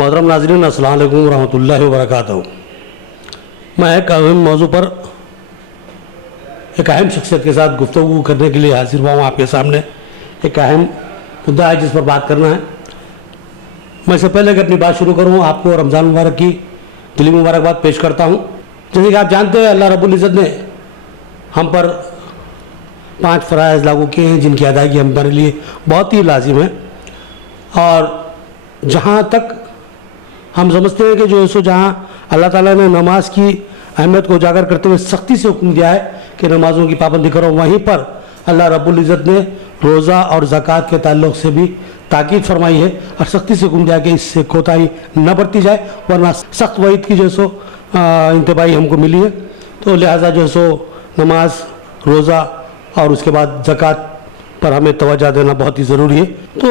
محترم ناظرین، السلام علیکم ورحمۃ اللہ وبرکاتہ۔ میں ایک اہم موضوع پر ایک اہم شخصیت کے ساتھ گفتگو کرنے کے لیے حاضر ہوا ہوں آپ کے سامنے۔ ایک اہم مدعا ہے جس پر بات کرنا ہے۔ میں اس سے پہلے کہ اپنی بات شروع کروں، آپ کو رمضان مبارک کی دلی مبارکباد پیش کرتا ہوں۔ جیسے کہ آپ جانتے ہیں، اللہ رب العزت نے ہم پر 5 فرائض لاگو کیے ہیں جن کی ادائیگی ہمارے لیے بہت ہی لازم ہے، اور جہاں تک ہم سمجھتے ہیں کہ جو سو جہاں اللہ تعالیٰ نے نماز کی اہمیت کو اجاگر کرتے ہوئے سختی سے حکم دیا ہے کہ نمازوں کی پابندی کرو، وہیں پر اللہ رب العزت نے روزہ اور زکوٰۃ کے تعلق سے بھی تاکید فرمائی ہے اور سختی سے حکم دیا کہ اس سے کوتاہی نہ برتی جائے، ورنہ سخت وعید کی جو سو انتباہی ہم کو ملی ہے۔ تو لہٰذا جو سو نماز، روزہ اور اس کے بعد زکوٰۃ پر ہمیں توجہ دینا بہت ہی ضروری ہے۔ تو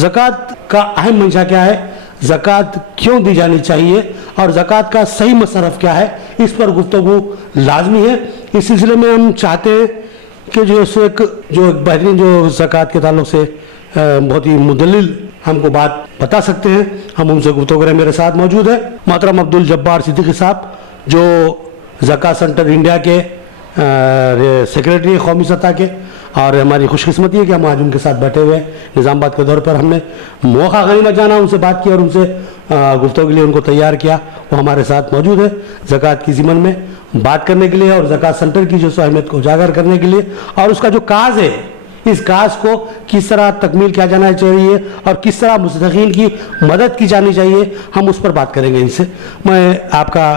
زکوٰۃ کا اہم منشا کیا ہے، زکوٰۃ کیوں دی جانی چاہیے اور زکوٰۃ کا صحیح مصرف کیا ہے، اس پر گفتگو لازمی ہے۔ اس سلسلے میں ہم چاہتے ہیں کہ جو ایک بہترین جو زکوٰۃ کے تعلق سے بہت ہی مدلل ہم کو بات بتا سکتے ہیں، ہم ان سے گفتگو کریں۔ میرے ساتھ موجود ہے محترم عبدالجبار صدیقی صاحب، جو زکوٰۃ سینٹر انڈیا کے سیکریٹری قومی سطح کے، اور ہماری خوش قسمتی ہے کہ ہم آج ان کے ساتھ بیٹھے ہوئے نظام آباد کے دور پر ہم نے موقع غنیمت جانا ان سے بات کی اور ان سے گفتگو کے لیے ان کو تیار کیا۔ وہ ہمارے ساتھ موجود ہے زکوٰۃ کی ضمن میں بات کرنے کے لیے اور زکوٰۃ سینٹر کی جو اہمیت کو اجاگر کرنے کے لیے، اور اس کا جو کاز ہے، اس کاز کو کس طرح تکمیل کیا جانا چاہیے اور کس طرح مستحقین کی مدد کی جانی چاہیے، ہم اس پر بات کریں گے ان سے۔ میں آپ کا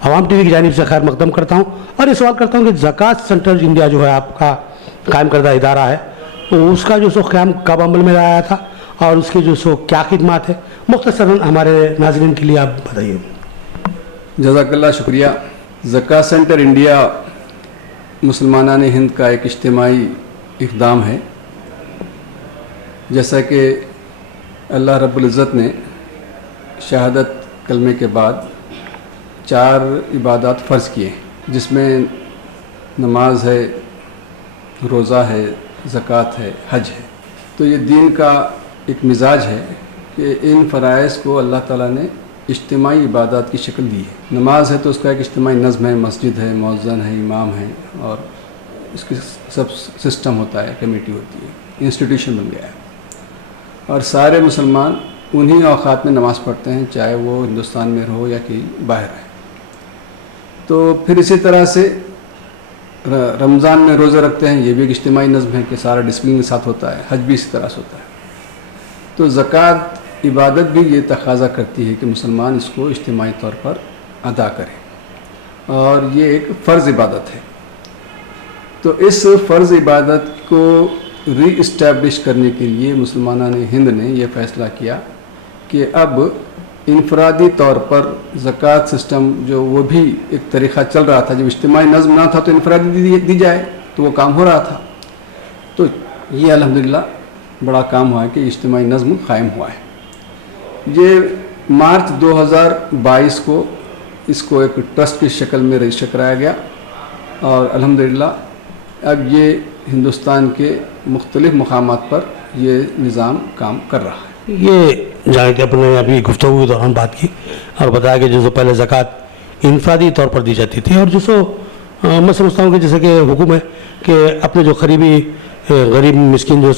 عوام ٹی وی کی جانب سے خیر مقدم کرتا ہوں اور یہ سوال کرتا ہوں کہ زکوٰۃ سینٹر انڈیا جو ہے آپ کا قائم کردہ ادارہ ہے، اس کا جو قیام کب عمل میں لایا تھا اور اس کی جو کیا خدمات ہے، مختصراً ہمارے ناظرین کے لیے آپ بتائیے۔ جزاک اللہ، شکریہ۔ زکوٰۃ سینٹر انڈیا مسلمانان ہند کا ایک اجتماعی اقدام ہے۔ جیسا کہ اللہ رب العزت نے شہادت کلمے کے بعد 4 عبادات فرض کیے، جس میں نماز ہے، روزہ ہے، زکوٰۃ ہے، حج ہے۔ تو یہ دین کا ایک مزاج ہے کہ ان فرائض کو اللہ تعالیٰ نے اجتماعی عبادات کی شکل دی ہے۔ نماز ہے تو اس کا ایک اجتماعی نظم ہے، مسجد ہے، مؤذن ہے، امام ہے، اور اس کی سب سسٹم ہوتا ہے، کمیٹی ہوتی ہے، انسٹیٹیوشن بن گیا ہے، اور سارے مسلمان انہی اوقات میں نماز پڑھتے ہیں، چاہے وہ ہندوستان میں ہو یا کہ باہر ہے۔ تو پھر اسی طرح سے رمضان میں روزے رکھتے ہیں، یہ بھی ایک اجتماعی نظم ہے کہ سارا ڈسپلن کے ساتھ ہوتا ہے۔ حج بھی اسی طرح سے ہوتا ہے۔ تو زکوٰۃ عبادت بھی یہ تقاضا کرتی ہے کہ مسلمان اس کو اجتماعی طور پر ادا کرے، اور یہ ایک فرض عبادت ہے۔ تو اس فرض عبادت کو ری اسٹیبلش کرنے کے لیے مسلمانان ہند نے یہ فیصلہ کیا کہ اب انفرادی طور پر زکوٰۃ سسٹم جو وہ بھی ایک طریقہ چل رہا تھا، جب اجتماعی نظم نہ تھا تو انفرادی دی جائے، تو وہ کام ہو رہا تھا۔ تو یہ الحمدللہ بڑا کام ہوا ہے کہ اجتماعی نظم قائم ہوا ہے۔ یہ مارچ 2022 کو اس کو ایک ٹرسٹ کی شکل میں رجسٹر کرایا گیا، اور الحمدللہ اب یہ ہندوستان کے مختلف مقامات پر یہ نظام کام کر رہا ہے۔ یہ جہاں کہ اپنے ابھی گفتگو کے دوران بات کی اور بتایا کہ جو پہلے زکوٰۃ انفرادی طور پر دی جاتی تھی، اور جو میں سمجھتا ہوں کہ جیسے کہ حکم ہے کہ اپنے جو قریبی غریب مسکین جو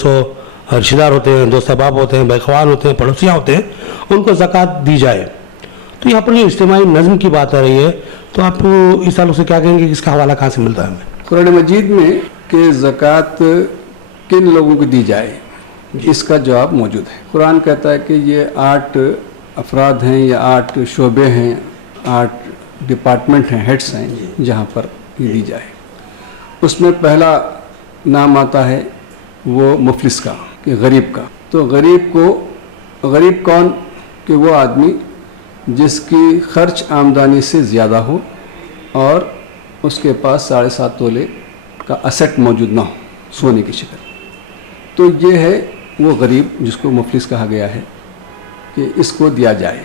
رشتہ دار ہوتے ہیں، دوست احباب ہوتے ہیں، بھائی خوان ہوتے ہیں، پڑوسیاں ہوتے ہیں، ان کو زکوٰۃ دی جائے۔ تو یہاں پر جو اجتماعی نظم کی بات آ رہی ہے، تو آپ اس تعلق سے کیا کہیں گے کہ اس کا حوالہ کہاں سے ملتا ہے ہمیں؟ قرآن مجید میں کہ زکوٰۃ کن لوگوں کو دی جائے، اس کا جواب موجود ہے۔ قرآن کہتا ہے کہ یہ 8 افراد ہیں یا 8 شعبے ہیں، 8 ڈپارٹمنٹ ہیں، ہیڈس ہیں، جہاں پر یہ دی جائے۔ اس میں پہلا نام آتا ہے وہ مفلس کا، کہ غریب کا۔ تو غریب کون؟ کہ وہ آدمی جس کی خرچ آمدنی سے زیادہ ہو اور اس کے پاس 7.5 تولے کا اسٹ موجود نہ ہو، سونے کی شکل۔ تو یہ ہے وہ غریب جس کو مفلس کہا گیا ہے کہ اس کو دیا جائے۔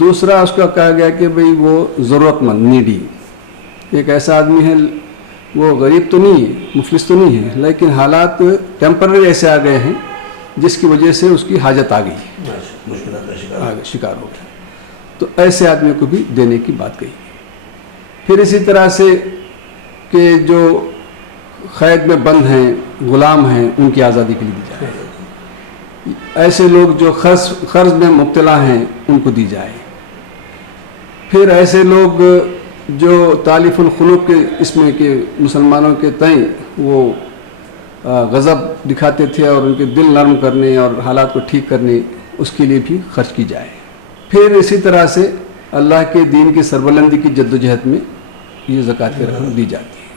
دوسرا اس کا کہا گیا کہ بھئی وہ ضرورت مند، نیڈی، ایک ایسا آدمی ہے، وہ غریب تو نہیں ہے، مفلس تو نہیں ہے، لیکن حالات ٹیمپرری ایسے آ گئے ہیں جس کی وجہ سے اس کی حاجت آ گئی، شکار ہو گیا. تو ایسے آدمی کو بھی دینے کی بات کہی. پھر اسی طرح سے کہ جو قید میں بند ہیں، غلام ہیں، ان کی آزادی کے لیے دی جائے. ایسے لوگ جو قرض میں مبتلا ہیں ان کو دی جائے. پھر ایسے لوگ جو تالیف الخلوق کے اس میں کہ مسلمانوں کے تئیں وہ غضب دکھاتے تھے اور ان کے دل نرم کرنے اور حالات کو ٹھیک کرنے، اس کے لیے بھی خرچ کی جائے. پھر اسی طرح سے اللہ کے دین کی سربلندی کی جدوجہد میں یہ زکوٰۃ کی رقم دی جاتی ہے.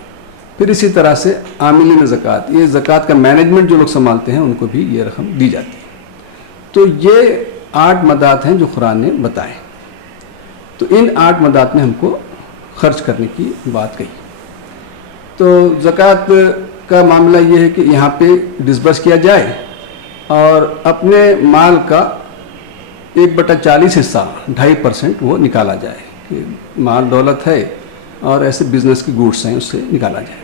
پھر اسی طرح سے عاملین زکوٰۃ، یہ زکوٰۃ کا مینجمنٹ جو لوگ سنبھالتے ہیں ان کو بھی یہ رقم دی جاتی ہے. تو یہ 8 مدات ہیں جو قرآن نے بتائے. تو ان 8 مدات میں ہم کو خرچ کرنے کی بات کہی. تو زکوٰۃ کا معاملہ یہ ہے کہ یہاں پہ ڈسبرس کیا جائے اور اپنے مال کا 1/40 حصہ 2.5% وہ نکالا جائے کہ مال دولت ہے اور ایسے بزنس کی گوڈس ہیں اس سے نکالا جائے.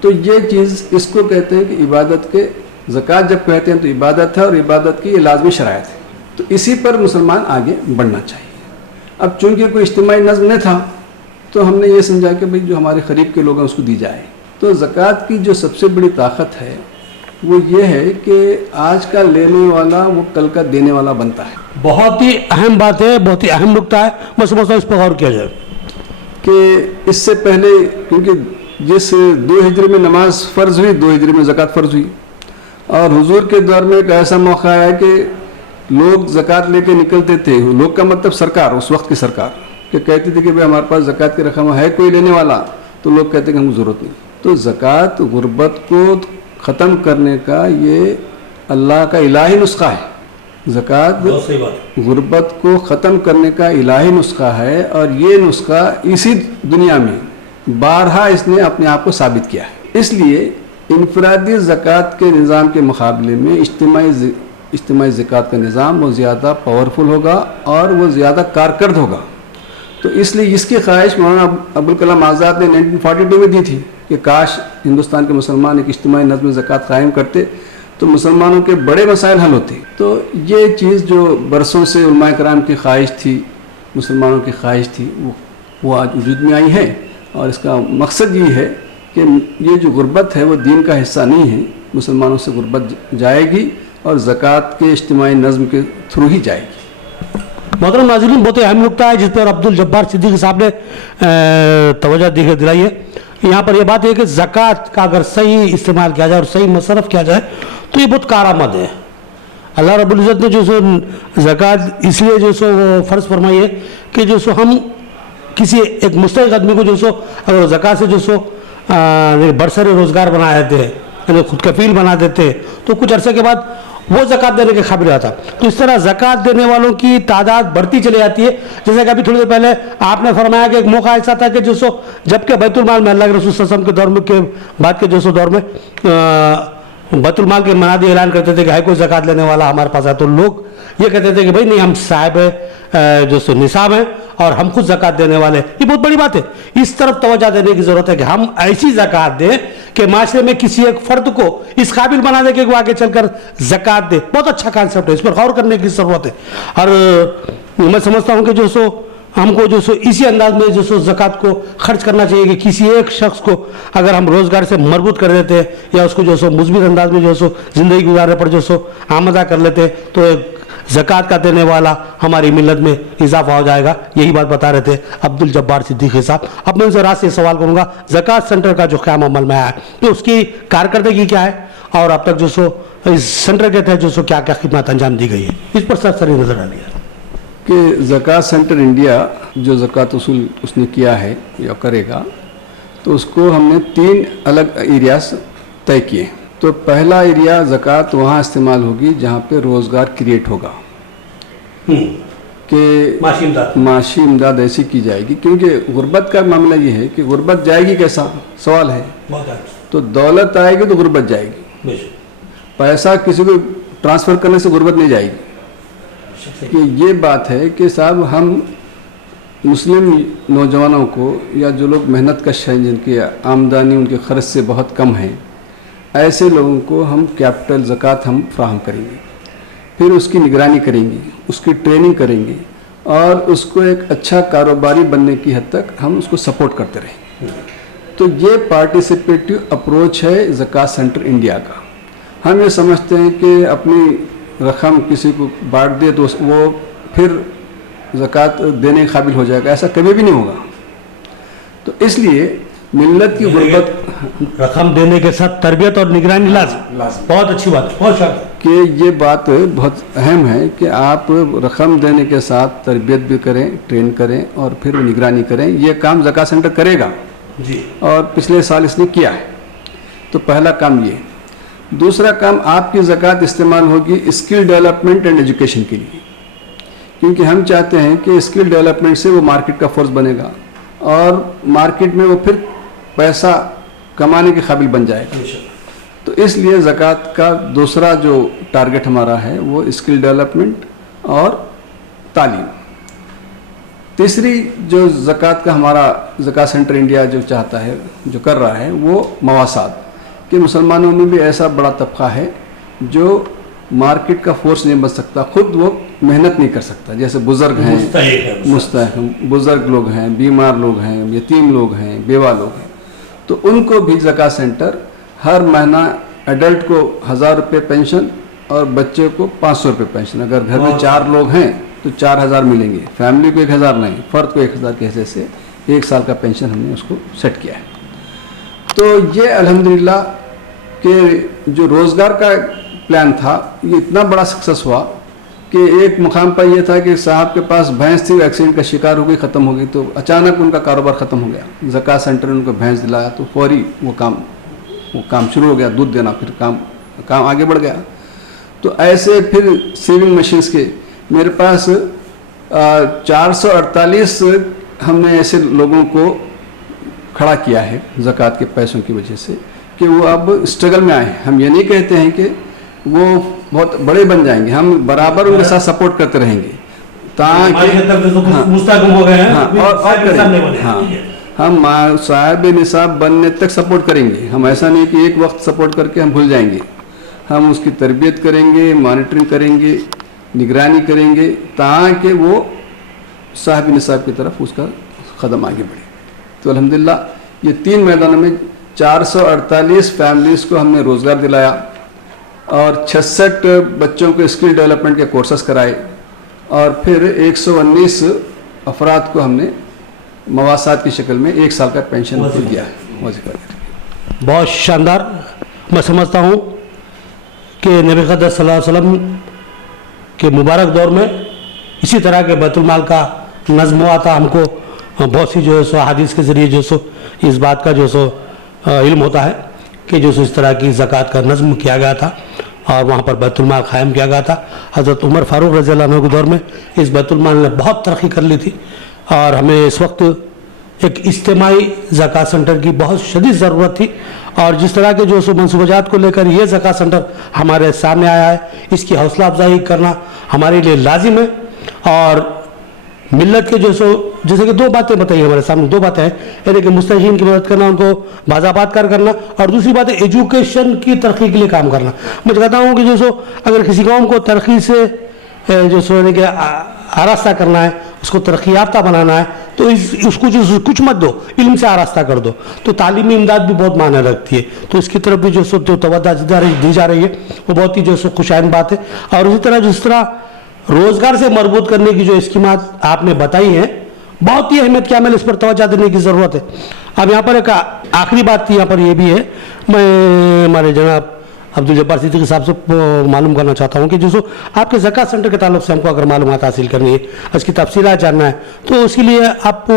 تو یہ چیز اس کو کہتے ہیں کہ عبادت کے زکوٰۃ جب کہتے ہیں تو عبادت ہے اور عبادت کی یہ لازمی شرائط ہے. تو اسی پر مسلمان آگے بڑھنا چاہیے. اب چونکہ کوئی اجتماعی نظم نہیں تھا تو ہم نے یہ سمجھا کہ بھئی جو ہمارے قریب کے لوگ ہیں اس کو دی جائے. تو زکوٰۃ کی جو سب سے بڑی طاقت ہے وہ یہ ہے کہ آج کا لینے والا وہ کل کا دینے والا بنتا ہے. بہت ہی اہم بات ہے، بہت ہی اہم نکتہ ہے. میں سمجھتا ہوں اس پر غور کیا جائے کہ اس سے پہلے کیونکہ جس 2 ہجری میں نماز فرض ہوئی 2 ہجری میں زکوٰۃ فرض ہوئی اور حضور کے دور میں ایک ایسا موقع آیا کہ لوگ زکوٰۃ لے کے نکلتے تھے. لوگ کا مطلب سرکار، اس وقت کی سرکار کہ کہتی تھی کہ بھائی ہمارے پاس زکوٰۃ کی رقم ہے، کوئی لینے والا؟ تو لوگ کہتے کہ ہم کو ضرورت نہیں. تو زکوٰۃ غربت کو ختم کرنے کا یہ اللہ کا الہی نسخہ ہے. زکوٰۃ غربت کو ختم کرنے کا الہی نسخہ ہے اور یہ نسخہ اسی دنیا میں بارہا اس نے اپنے آپ کو ثابت کیا ہے. اس لیے انفرادی زکوٰۃ کے نظام کے مقابلے میں اجتماعی زکوٰۃ کا نظام وہ زیادہ پاورفل ہوگا اور وہ زیادہ کارکرد ہوگا. تو اس لیے اس کی خواہش مولانا ابوالکلام آزاد نے 1942 میں دی تھی کہ کاش ہندوستان کے مسلمان ایک اجتماعی نظم زکوٰۃ قائم کرتے تو مسلمانوں کے بڑے مسائل حل ہوتے. تو یہ چیز جو برسوں سے علماء کرام کی خواہش تھی، مسلمانوں کی خواہش تھی، وہ آج وجود میں آئی ہے. اور اس کا مقصد یہ ہے کہ یہ جو غربت ہے وہ دین کا حصہ نہیں ہے. مسلمانوں سے غربت جائے گی اور زکوٰۃ کے اجتماعی نظم کے تھرو ہی جائے گی. محترم ناظرین، بہت ہی اہم نکتہ ہے جس پر عبدالجبار صدیقی صاحب نے توجہ دلائی ہے. یہاں پر یہ بات ہے کہ زکوٰۃ کا اگر صحیح استعمال کیا جائے اور صحیح مصرف کیا جائے تو یہ بہت کارآمد ہے. اللہ رب العزت نے جو سو زکوٰۃ اس لیے جو سو وہ فرض فرمائی ہے کہ جو سو ہم کسی ایک مستحق آدمی کو جو سو اگر زکوٰۃ سے جو سو برسر روزگار بنا دیتے ہیں، یعنی خود کفیل بنا دیتے ہیں تو کچھ عرصے کے بعد وہ زکوٰۃ دینے کے قابل آتا. تو اس طرح زکوٰۃ دینے والوں کی تعداد بڑھتی چلی جاتی ہے. جیسے کہ ابھی تھوڑی دیر پہلے آپ نے فرمایا کہ ایک موقع ایسا تھا کہ جو سو جبکہ بیت المال میں اللہ کے رسول صلی اللہ علیہ وسلم کے دور میں کے بعد کے جو سو دور میں بیت المال کے منادی اعلان کرتے تھے کہ ہے کوئی زکوٰۃ لینے والا ہمارے پاس ہے، تو لوگ یہ کہتے تھے کہ بھائی نہیں، ہم صاحب جو سو نصاب ہیں اور ہم خود زکوٰۃ دینے والے. یہ بہت بڑی بات ہے. اس طرف توجہ دینے کی ضرورت ہے کہ ہم ایسی زکوٰۃ دیں کہ معاشرے میں کسی ایک فرد کو اس قابل بنا دے کہ وہ آگے چل کر زکوٰۃ دے. بہت اچھا کانسیپٹ ہے، اس پر غور کرنے کی ضرورت ہے. اور میں سمجھتا ہوں کہ جو سو ہم کو جو سو اسی انداز میں جو سو زکوٰۃ کو خرچ کرنا چاہیے کہ کسی ایک شخص کو اگر ہم روزگار سے مربوط کر دیتے ہیں یا اس کو جو سو مثبت انداز میں جو سو زندگی گزارنے پر جو سو آمدہ کر لیتے ہیں تو ایک زکوٰۃ کا دینے والا ہماری ملت میں اضافہ ہو جائے گا. یہی بات بتا رہے تھے عبدالجبار صدیقی صاحب. اب میں ان سے راست یہ سوال کروں گا، زکوٰۃ سینٹر کا جو قیام عمل میں آیا ہے تو اس کی کارکردگی کیا ہے اور اب تک جو سو اس سینٹر کے تحت جو سو کیا کیا خدمات انجام دی گئی ہے، اس پر سرسری نظر ڈالیے. کہ زکوٰۃ سینٹر انڈیا جو زکوٰۃ وصول اس نے کیا ہے یا کرے گا تو اس کو ہم نے 3 الگ ایریاز طے کیے. تو پہلا ایریا زکوٰۃ وہاں استعمال ہوگی جہاں پہ روزگار کریٹ ہوگا کہ معاشی امداد ایسی کی جائے گی. کیونکہ غربت کا معاملہ یہ ہے کہ غربت جائے گی کیسا سوال ہے. تو دولت آئے گی تو غربت جائے گی. پیسہ کسی کو ٹرانسفر کرنے سے غربت نہیں جائے گی. کہ یہ بات ہے کہ صاحب ہم مسلم نوجوانوں کو یا جو لوگ محنت کش ہیں جن کی آمدنی ان کے خرچ سے بہت کم ہے، ایسے لوگوں کو ہم کیپٹل زکوٰۃ ہم فراہم کریں گے. پھر اس کی نگرانی کریں گے, اس کی ٹریننگ کریں گے, اور اس کو ایک اچھا کاروباری بننے کی حد تک ہم اس کو سپورٹ کرتے رہیں. تو یہ پارٹیسپیٹیو اپروچ ہے زکوٰۃ سینٹر انڈیا کا. ہم یہ سمجھتے ہیں کہ اپنی رقم کسی کو بانٹ دے تو وہ پھر زکوٰۃ دینے کے قابل ہو جائے گا, ایسا کبھی بھی نہیں ہوگا. تو اس لیے ملت کی غربت رقم دینے کے ساتھ تربیت اور نگرانی لازم. بہت اچھی بات ہے, بہت شاندار. کہ یہ بات بہت اہم ہے کہ آپ رقم دینے کے ساتھ تربیت بھی کریں, ٹرین کریں, اور پھر نگرانی کریں. یہ کام زکوٰۃ سینٹر کرے گا جی, اور اور پچھلے سال اس نے کیا ہے. تو پہلا کام یہ. دوسرا کام, آپ کی زکوٰۃ استعمال ہوگی اسکل ڈیولپمنٹ اینڈ ایجوکیشن کے لیے, کیونکہ ہم چاہتے ہیں کہ اسکل ڈیولپمنٹ سے وہ مارکیٹ کا فورس بنے گا, اور مارکیٹ میں وہ پھر پیسہ کمانے کے قابل بن جائے گا. تو اس لیے زکوٰۃ کا دوسرا جو ٹارگٹ ہمارا ہے وہ اسکل ڈیولپمنٹ اور تعلیم. تیسری جو زکوٰۃ کا ہمارا زکوٰۃ سینٹر انڈیا جو چاہتا ہے, جو کر رہا ہے, وہ مواسات. کہ مسلمانوں میں بھی ایسا بڑا طبقہ ہے جو مارکیٹ کا فورس نہیں بن سکتا, خود وہ محنت نہیں کر سکتا. جیسے بزرگ ہیں, مستحق بزرگ لوگ ہیں, بیمار لوگ ہیں, یتیم لوگ ہیں, بیوہ لوگ ہیں. تو ان کو بھی زکوٰۃ سینٹر ہر مہینہ ایڈلٹ کو 1000 روپے پینشن اور بچے کو 500 روپے پینشن. اگر گھر میں 4 لوگ ہیں تو 4000 ملیں گے, فیملی کو 1000 نہیں, فرد کو 1000 کے حصے سے 1 سال کا پینشن ہم نے اس کو سیٹ کیا ہے. تو یہ الحمدللہ کہ جو روزگار کا پلان تھا یہ اتنا بڑا سکسیس ہوا کہ ایک مقام پر یہ تھا کہ صاحب کے پاس بھینس تھی, ایکسیڈنٹ کا شکار ہو گئی, ختم ہو گئی, تو اچانک ان کا کاروبار ختم ہو گیا. زکوٰۃ سینٹر نے ان کو بھینس دلایا تو فوری وہ کام شروع ہو گیا, دودھ دینا, پھر کام آگے بڑھ گیا. تو ایسے پھر سیونگ مشینز کے میرے پاس 448 ہم نے ایسے لوگوں کو کھڑا کیا ہے زکوٰۃ کے پیسوں کی وجہ سے کہ وہ اب اسٹرگل میں آئے ہیں. ہم یہ نہیں کہتے ہیں کہ وہ بہت بڑے بن جائیں گے, ہم برابر ان کے ساتھ سپورٹ کرتے رہیں گے تاکہ مستحکم ہو گئے ہیں اور ہم صاحب نصاب بننے تک سپورٹ کریں گے. ہم ایسا نہیں کہ ایک وقت سپورٹ کر کے ہم بھول جائیں گے. ہم اس کی تربیت کریں گے, مانیٹرنگ کریں گے, نگرانی کریں گے تاکہ وہ صاحب نصاب کی طرف اس کا قدم آگے بڑھے. تو الحمدللہ یہ 3 میدانوں میں 448 فیملیز کو ہم نے روزگار دلایا, اور 66 بچوں کو اسکل ڈیولپمنٹ کے کورسز کرائے, اور پھر 119 افراد کو ہم نے مواسات کی شکل میں 1 سال کا پینشن دیا ہے. بہت شاندار. میں سمجھتا ہوں کہ نبی اقدس صلی اللہ علیہ وسلم کے مبارک دور میں اسی طرح کے بیت المال کا نظم ہوا تھا. ہم کو بہت سی جو ہے سو حدیث کے ذریعے جو سو اس بات کا جو سو علم ہوتا ہے کہ جو سو اس طرح کی زکوٰۃ کا نظم کیا گیا تھا اور وہاں پر بیت المال قائم کیا گیا تھا. حضرت عمر فاروق رضی اللہ عنہ کے دور میں اس بیت المال نے بہت ترقی کر لی تھی, اور ہمیں اس وقت ایک اجتماعی زکوٰۃ سینٹر کی بہت شدید ضرورت تھی. اور جس طرح کے جو سو منصوبہ جات کو لے کر یہ زکوٰۃ سینٹر ہمارے سامنے آیا ہے, اس کی حوصلہ افزائی کرنا ہمارے لیے لازم ہے. اور ملت کے جو سو جیسے کہ 2 باتیں بتائی ہمارے سامنے, 2 باتیں ہیں, یعنی کہ مستحقین کی مدد کرنا, ان کو باضابط کار کرنا, اور دوسری بات ہے ایجوکیشن کی ترقی کے لیے کام کرنا. میں کہتا ہوں کہ جو سو اگر کسی قوم کو ترقی سے جو سو یعنی کہ آراستہ کرنا ہے, اس کو ترقی یافتہ بنانا ہے, تو اس کو جو کچھ مت دو, علم سے آراستہ کر دو. تو تعلیمی امداد بھی بہت معنی رکھتی ہے, تو اس کی طرف بھی جو سو توجہ دی جا رہی ہے وہ بہت ہی جو سو خوشائن بات ہے. اور اسی طرح جس طرح روزگار سے مربوط کرنے کی جو اسکیمات آپ نے بتائی ہیں بہت ہی اہمیت کی عمل, اس پر توجہ دینے کی ضرورت ہے. اب یہاں پر ایک آخری بات تھی, یہاں پر یہ بھی ہے, میں ہمارے جناب عبدالجبار صدیقی صاحب سے معلوم کرنا چاہتا ہوں کہ جو سو آپ کے زکوٰۃ سینٹر کے تعلق سے ہم کو اگر معلومات حاصل کرنی ہے, اس کی تفصیلات جاننا ہے, تو اس کے لیے آپ کو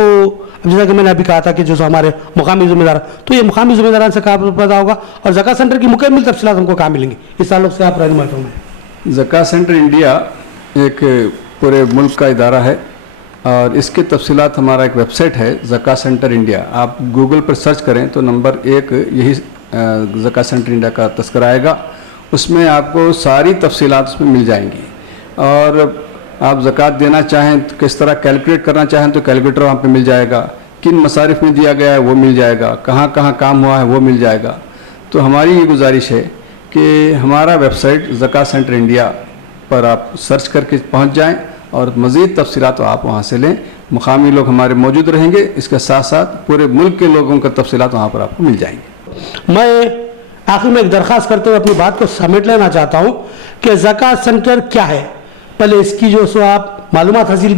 جیسا کہ میں نے ابھی کہا تھا کہ جو سو ہمارے مقامی ذمہ دار, تو یہ مقامی ذمہ داران سے کہاں پتا ہوگا, اور زکوٰۃ سینٹر کی مکمل تفصیلات ہم کو کہاں ملیں گی, اس تعلق سے آپ رہنمائی فرمائیں. زکوٰۃ سینٹر انڈیا ایک پورے ملک کا ادارہ ہے, اور اس کی تفصیلات ہمارا ایک ویب سائٹ ہے زکوٰۃ سینٹر انڈیا. آپ گوگل پر سرچ کریں تو نمبر 1 یہی زکوٰۃ سینٹر انڈیا کا تذکرہ آئے گا. اس میں آپ کو ساری تفصیلات اس میں مل جائیں گی, اور آپ زکوٰۃ دینا چاہیں تو کس طرح کیلکولیٹ کرنا چاہیں تو کیلکولیٹر وہاں پہ مل جائے گا, کن مصارف میں دیا گیا ہے وہ مل جائے گا, کہاں کہاں کام ہوا ہے وہ مل جائے گا. تو ہماری یہ گزارش ہے کہ ہمارا ویب سائٹ زکوٰۃ سینٹر انڈیا پر آپ سرچ کر کے پہنچ جائیں اور مزید تفصیلات آپ وہاں سے لیں. مقامی لوگ ہمارے موجود رہیں گے, اس کے ساتھ ساتھ پورے ملک کے لوگوں کا تفصیلات وہاں پر آپ کو مل جائیں گے. میں آخر میں ایک درخواست کرتے ہوئے اپنی بات کو سمیٹ لینا چاہتا ہوں کہ زکوٰۃ سینٹر کیا ہے. پہلے اس کی جو سو آپ معلومات حاصل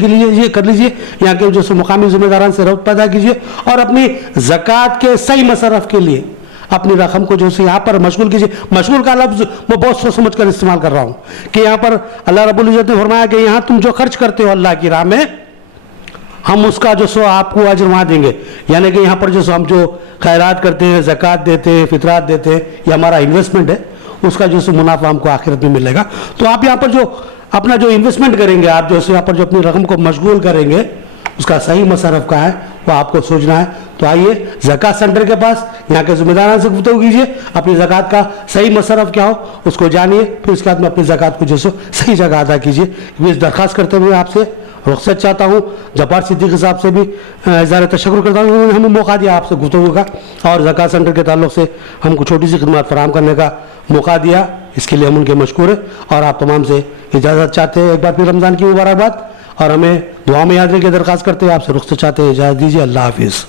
کر لیجئے, یہاں کے جو سو مقامی ذمہ داران سے ربط پیدا کیجئے اور اپنی زکوٰۃ کے صحیح مصرف کے لیے اپنی رقم کو جو ہے یہاں پر مشغول کیجئے. مشغول کا لفظ میں بہت سوچ سمجھ کر استعمال کر رہا ہوں کہ یہاں پر اللہ رب العزت نے فرمایا کہ یہاں تم جو خرچ کرتے ہو اللہ کی راہ میں, ہم اس کا جو سو آپ کو اجر وہاں دیں گے. یعنی کہ یہاں پر جو سو ہم جو خیرات کرتے ہیں, زکوٰۃ دیتے ہیں, فطرات دیتے ہیں, یہ ہمارا انویسٹمنٹ ہے, اس کا جو سو منافع ہم کو آخرت میں ملے گا. تو آپ یہاں پر جو اپنا جو انویسٹمنٹ کریں گے, آپ جو یہاں پر جو اپنی رقم کو مشغول کریں گے, اس کا صحیح مصرف کا ہے وہ آپ کو سوچنا ہے. تو آئیے زکوٰۃ سینٹر کے پاس یہاں کے ذمہ داران سے گفتگو کیجیے, اپنی زکوٰۃ کا صحیح مصرف کیا ہو اس کو جانیے, پھر اس کے بعد میں اپنی زکوٰۃ کو جو سو صحیح جگہ ادا کیجیے. اس درخواست کرتے ہوئے آپ سے رخصت چاہتا ہوں. جبار صدیقی صاحب سے بھی اظہار تشکر کرتا ہوں, انہوں نے ہمیں موقع دیا آپ سے گفتگو کا اور زکوٰۃ سینٹر کے تعلق سے ہم کو چھوٹی سی خدمات فراہم کرنے کا موقع دیا. اس کے لیے ہم ان کے مشکور ہیں اور آپ تمام سے اجازت چاہتے ہیں. ایک بار پھر رمضان کی مبارکباد اور ہمیں دعا میں یاد رکھنے کی درخواست کرتے ہیں. آپ سے رخصت چاہتے ہیں, اجازت دیجیے. اللہ حافظ.